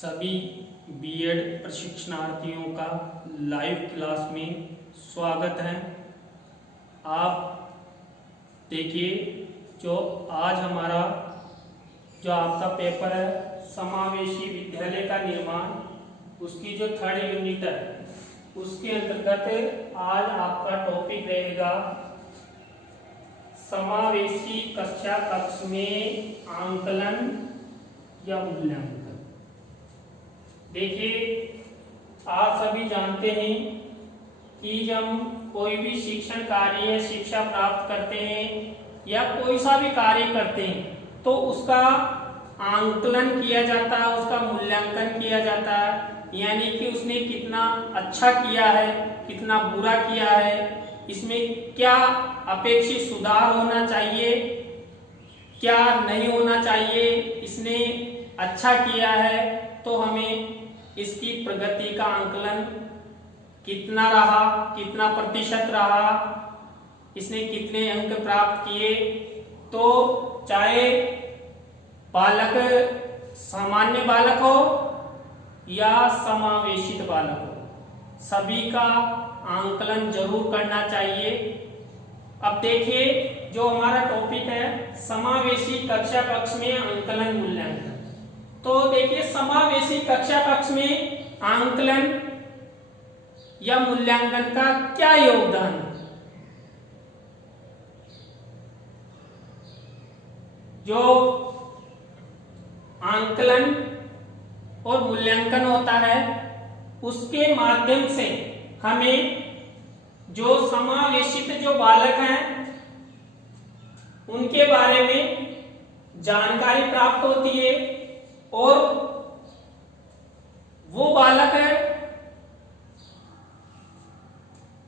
सभी बीएड प्रशिक्षणार्थियों का लाइव क्लास में स्वागत है। आप देखिए, जो आज हमारा जो आपका पेपर है समावेशी विद्यालय का निर्माण, उसकी जो थर्ड यूनिट है उसके अंतर्गत आज आपका टॉपिक रहेगा समावेशी कक्षा कक्ष में आंकलन या मूल्यांकन। देखिए, आप सभी जानते हैं कि जब कोई भी शिक्षण कार्य शिक्षा प्राप्त करते हैं या कोई सा भी कार्य करते हैं तो उसका आंकलन किया जाता है, उसका मूल्यांकन किया जाता है। यानी कि उसने कितना अच्छा किया है, कितना बुरा किया है, इसमें क्या अपेक्षित सुधार होना चाहिए, क्या नहीं होना चाहिए, इसने अच्छा किया है तो हमें इसकी प्रगति का आंकलन कितना रहा, कितना प्रतिशत रहा, इसने कितने अंक प्राप्त किए। तो चाहे बालक सामान्य बालक हो या समावेशित बालक हो, सभी का आंकलन जरूर करना चाहिए। अब देखिए, जो हमारा टॉपिक है समावेशी कक्षा कक्ष में आंकलन मूल्यांकन। तो देखिए, समावेशी कक्षा कक्ष में आंकलन या मूल्यांकन का क्या योगदान है। जो आंकलन और मूल्यांकन होता है उसके माध्यम से हमें जो समावेशित जो बालक हैं उनके बारे में जानकारी प्राप्त होती है और वो बालक है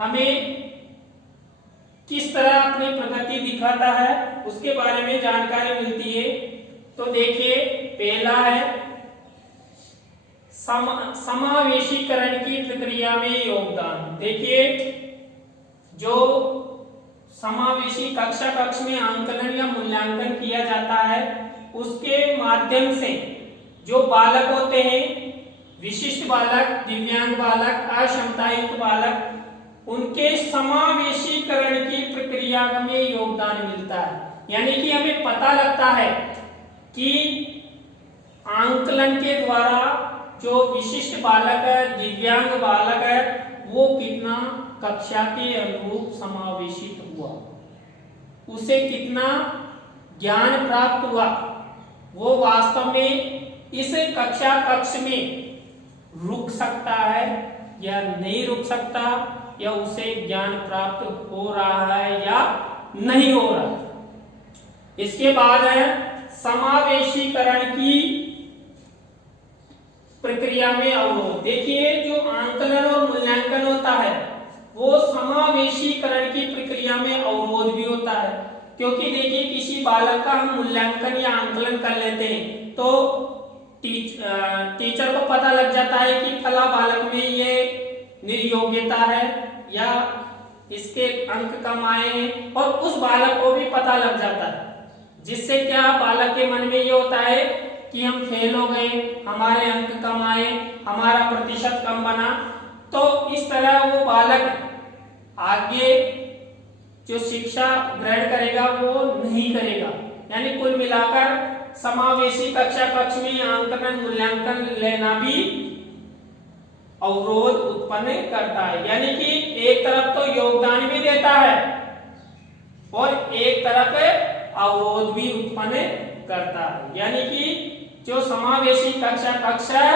हमें किस तरह अपनी प्रगति दिखाता है उसके बारे में जानकारी मिलती है। तो देखिए, पहला है समावेशीकरण की प्रक्रिया में योगदान। देखिए, जो समावेशी कक्षा कक्ष में आंकलन या मूल्यांकन किया जाता है उसके माध्यम से जो बालक होते हैं, विशिष्ट बालक, दिव्यांग बालक, अक्षमतायुक्त बालक, उनके समावेशीकरण की प्रक्रिया में योगदान मिलता है। यानी कि हमें पता लगता है कि आंकलन के द्वारा जो विशिष्ट बालक है, दिव्यांग बालक है, वो कितना कक्षा के अनुरूप समावेशित हुआ, उसे कितना ज्ञान प्राप्त हुआ, वो वास्तव में इस कक्षा कक्ष में रुक सकता है या नहीं रुक सकता, या उसे ज्ञान प्राप्त हो रहा है या नहीं हो रहा। इसके बाद है समावेशीकरण की प्रक्रिया में अवरोध। देखिए, जो आंकलन और मूल्यांकन होता है वो समावेशीकरण की प्रक्रिया में अवरोध भी होता है। क्योंकि देखिए, किसी बालक का हम मूल्यांकन या आंकलन कर लेते हैं तो टीचर को पता लग जाता है कि फला बालक में ये निर्योग्यता है या इसके अंक कम आए हैं, और उस बालक को भी पता लग जाता है, जिससे क्या बालक के मन में ये होता है कि हम फेल हो गए, हमारे अंक कम आए, हमारा प्रतिशत कम बना। तो इस तरह वो बालक आगे जो शिक्षा ग्रहण करेगा वो नहीं करेगा। यानी कुल मिलाकर समावेशी कक्षा कक्ष में आंकलन मूल्यांकन लेना भी अवरोध उत्पन्न करता है। यानी कि एक तरफ तो योगदान भी देता है और एक तरफ अवरोध भी उत्पन्न करता है। यानी कि जो समावेशी कक्षा कक्ष है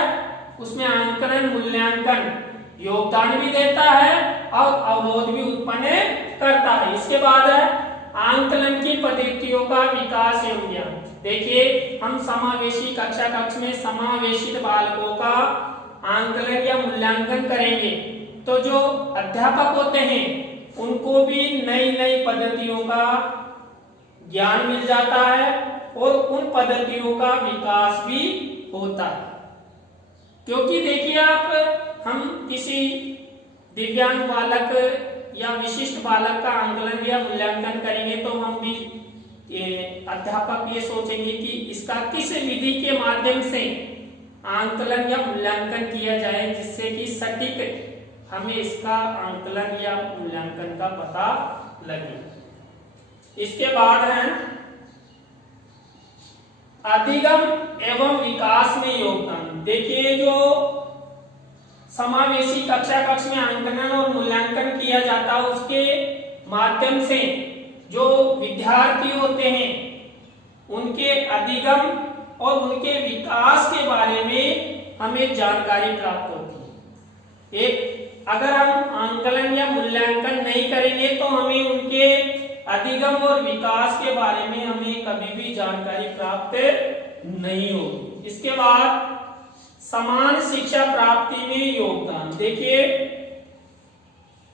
उसमें आंकलन मूल्यांकन योगदान भी देता है और अवरोध भी उत्पन्न करता है। इसके बाद है आंकलन की पद्धतियों का विकास एवं ज्ञान। देखिए, हम समावेशी कक्षा कक्ष में समावेशित बालकों का आंकलन या मूल्यांकन करेंगे तो जो अध्यापक होते हैं उनको भी नई नई पद्धतियों का ज्ञान मिल जाता है और उन पद्धतियों का विकास भी होता है। क्योंकि देखिए, आप हम किसी दिव्यांग बालक या विशिष्ट बालक का आंकलन या मूल्यांकन करेंगे तो हम भी अध्यापक ये सोचेंगे कि इसका किस विधि के माध्यम से आंकलन या मूल्यांकन किया जाए, जिससे कि सटीक हमें इसका आंकलन या मूल्यांकन का पता लगे। इसके बाद है अधिगम एवं विकास में योगदान। देखिए, जो समावेशी कक्षा कक्ष में आंकलन और मूल्यांकन किया जाता है, उसके माध्यम से जो विद्यार्थी होते हैं उनके अधिगम और उनके विकास के बारे में हमें जानकारी प्राप्त होती है। एक अगर हम आंकलन या मूल्यांकन नहीं करेंगे तो हमें उनके अधिगम और विकास के बारे में हमें कभी भी जानकारी प्राप्त नहीं होगी। इसके बाद समान शिक्षा प्राप्ति में योगदान। देखिए,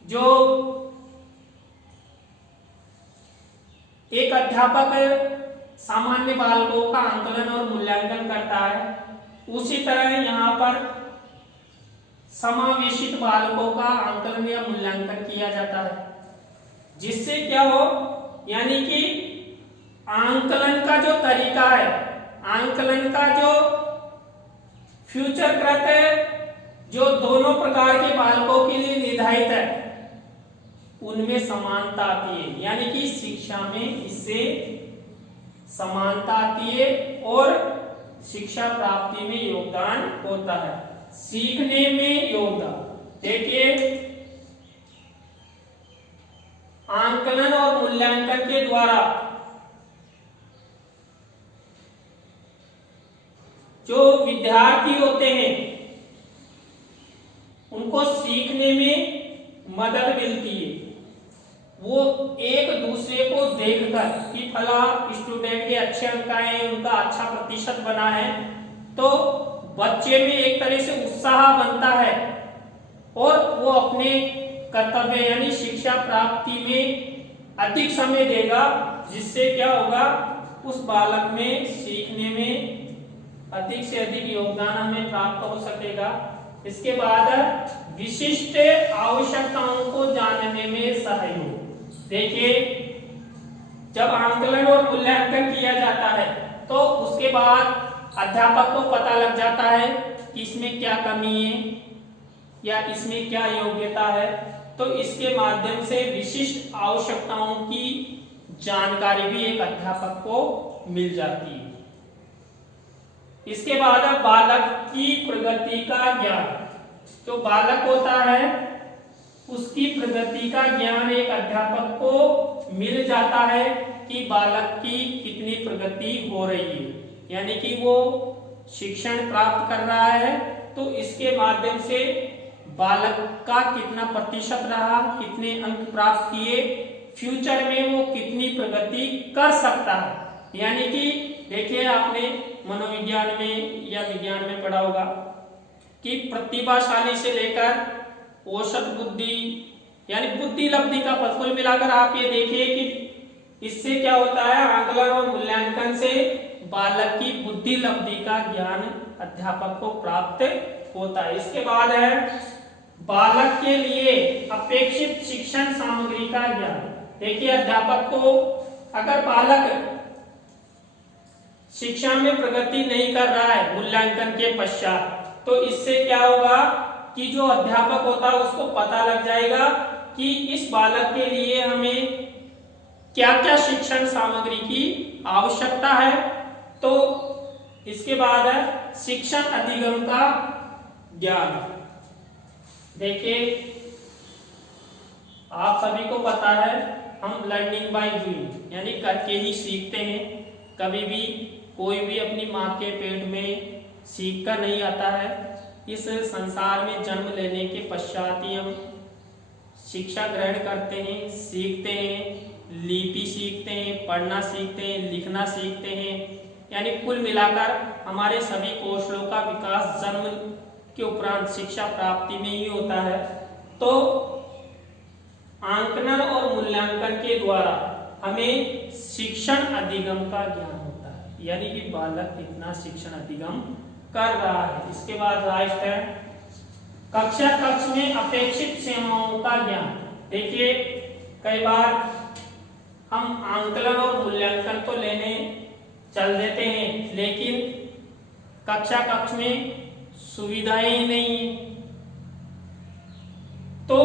जो एक अध्यापक सामान्य बालकों का आंकलन और मूल्यांकन करता है, उसी तरह यहाँ पर समावेशित बालकों का आंकलन या मूल्यांकन किया जाता है, जिससे क्या हो, यानी कि आंकलन का जो तरीका है, आंकलन का जो फ्यूचर कृत है, जो दोनों प्रकार के बालकों के लिए निर्धारित है, उनमें समानता आती है। यानी कि शिक्षा में इससे समानता आती है और शिक्षा प्राप्ति में योगदान होता है। सीखने में योगदान। देखिए, आंकलन और मूल्यांकन के द्वारा जो विद्यार्थी होते हैं उनको सीखने में मदद मिलती है। वो एक दूसरे को देखकर कि फला स्टूडेंट के अच्छे अंक आए, उनका अच्छा प्रतिशत बना है, तो बच्चे में एक तरह से उत्साह बनता है और वो अपने कर्तव्य यानी शिक्षा प्राप्ति में अधिक समय देगा, जिससे क्या होगा, उस बालक में सीखने में अधिक से अधिक योगदान हमें प्राप्त हो सकेगा। इसके बाद विशिष्ट आवश्यकताओं को जानने में सहयोग। देखिए, जब आंकलन और मूल्यांकन किया जाता है तो उसके बाद अध्यापक को पता लग जाता है कि इसमें क्या कमी है या इसमें क्या योग्यता है, तो इसके माध्यम से विशिष्ट आवश्यकताओं की जानकारी भी एक अध्यापक को मिल जाती है। इसके बाद बालक की प्रगति का ज्ञान। जो बालक होता है उसकी प्रगति का ज्ञान एक अध्यापक को मिल जाता है कि बालक की कितनी प्रगति हो रही है, यानी कि वो शिक्षण प्राप्त कर रहा है, तो इसके माध्यम से बालक का कितना प्रतिशत रहा, कितने अंक प्राप्त किए, फ्यूचर में वो कितनी प्रगति कर सकता है। यानी कि देखिए, आपने मनोविज्ञान में या विज्ञान में पढ़ा होगा कि प्रतिभाशाली से लेकर औसत बुद्धि यानी बुद्धि लब्धि का पद, कुल मिलाकर आप ये देखिए कि इससे क्या होता है, आंकलन और मूल्यांकन से बालक की बुद्धि लब्धि का ज्ञान अध्यापक को प्राप्त होता है। इसके बाद है बालक के लिए अपेक्षित शिक्षण सामग्री का ज्ञान। देखिए, अध्यापक को अगर बालक शिक्षा में प्रगति नहीं कर रहा है मूल्यांकन के पश्चात, तो इससे क्या होगा कि जो अध्यापक होता है उसको पता लग जाएगा कि इस बालक के लिए हमें क्या क्या शिक्षण सामग्री की आवश्यकता है। तो इसके बाद है शिक्षण अधिगम का ज्ञान। देखिए, आप सभी को पता है हम लर्निंग बाय डूइंग यानी करके ही सीखते हैं। कभी भी कोई भी अपनी माँ के पेट में सीख कर नहीं आता है। इस संसार में जन्म लेने के पश्चात ही हम शिक्षा ग्रहण करते हैं, सीखते हैं, लिपि सीखते हैं, पढ़ना सीखते हैं, लिखना सीखते हैं। यानी कुल मिलाकर हमारे सभी कौशलों का विकास जन्म के उपरांत शिक्षा प्राप्ति में ही होता है। तो आंकलन और मूल्यांकन के द्वारा हमें शिक्षण अधिगम का ज्ञान होता है, यानी कि बालक कितना शिक्षण अधिगम कर रहा है। इसके बाद लास्ट है कक्षा कक्ष में अपेक्षित सेवाओं का ज्ञान। देखिए, कई बार हम आंकलन और मूल्यांकन तो लेने चल देते हैं, लेकिन कक्षा कक्ष में सुविधाएं ही नहीं है। तो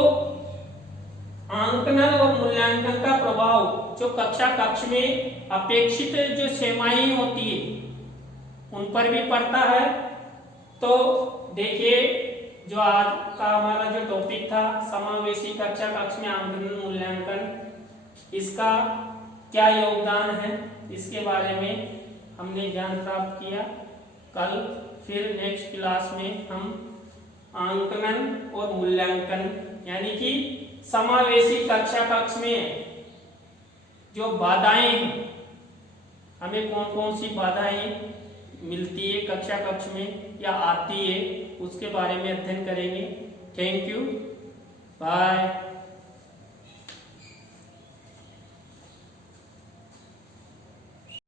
आंकलन और मूल्यांकन का प्रभाव जो कक्षा कक्ष में अपेक्षित जो सेवाएं होती है उन पर भी पड़ता है। तो देखिए, जो आज का हमारा जो टॉपिक था समावेशी कक्षा कक्ष में आंकलन मूल्यांकन, इसका क्या योगदान है इसके बारे में हमने ज्ञान प्राप्त किया। कल फिर नेक्स्ट क्लास में हम आंकलन और मूल्यांकन यानी कि समावेशी कक्षा कक्ष में जो बाधाएं हैं, हमें कौन कौन सी बाधाएं मिलती है कक्षा कक्ष में या आती है, उसके बारे में अध्ययन करेंगे। Thank you, bye.